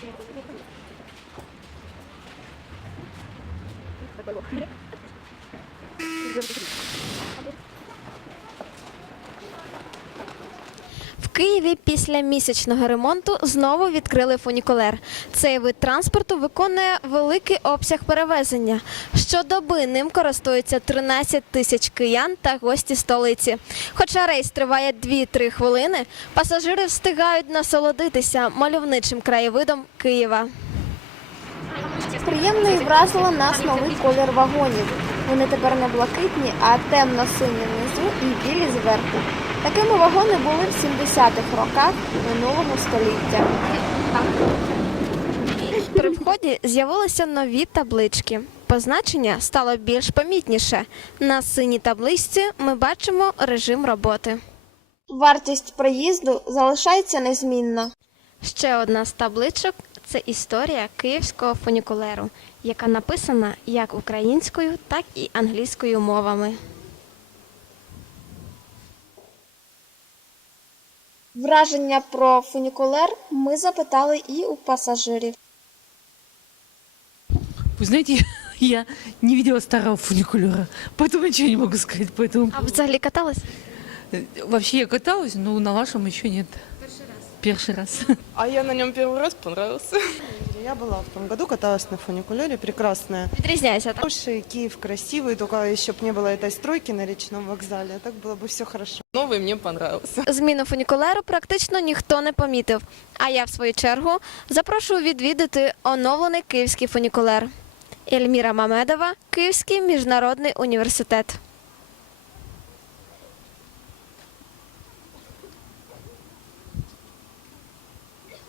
В Києві після місячного ремонту знову відкрили фунікулер. Цей вид транспорту виконує великий обсяг перевезення. Щодоби ним користуються 13 тисяч киян та гості столиці. Хоча рейс триває 2-3 хвилини, пасажири встигають насолодитися мальовничим краєвидом Києва. Приємно і вразило нас новий колір вагонів. Вони тепер не блакитні, а темно-сині внизу і білі зверху. Такими вагони були в 70-х роках минулого століття. При вході з'явилися нові таблички. Позначення стало більш помітніше. На синій табличці ми бачимо режим роботи. Вартість проїзду залишається незмінна. Ще одна з табличок це історія київського фунікулеру, яка написана як українською, так і англійською мовами. Враження про фунікулер ми запитали і у пасажирів. Вы знаете, я не видела старого фуникулера, поэтому ничего не могу сказать. Поэтому А взагалі катались? э, вообще я каталась, но на вашем еще нет. Первый раз. А я на нем первый раз понравился. Я была в том году, каталась на фуникулере, прекрасная. Відрізняється так. Хороший, Киев красивый, только еще бы не было этой стройки на речном вокзале, а так было бы все хорошо. Новый мне понравился. Зміну фунікулеру практично ніхто не помітив. А я, в свою чергу, запрошую відвідати оновлений київський фунікулер. Ельміра Мамедова, Київський міжнародний університет.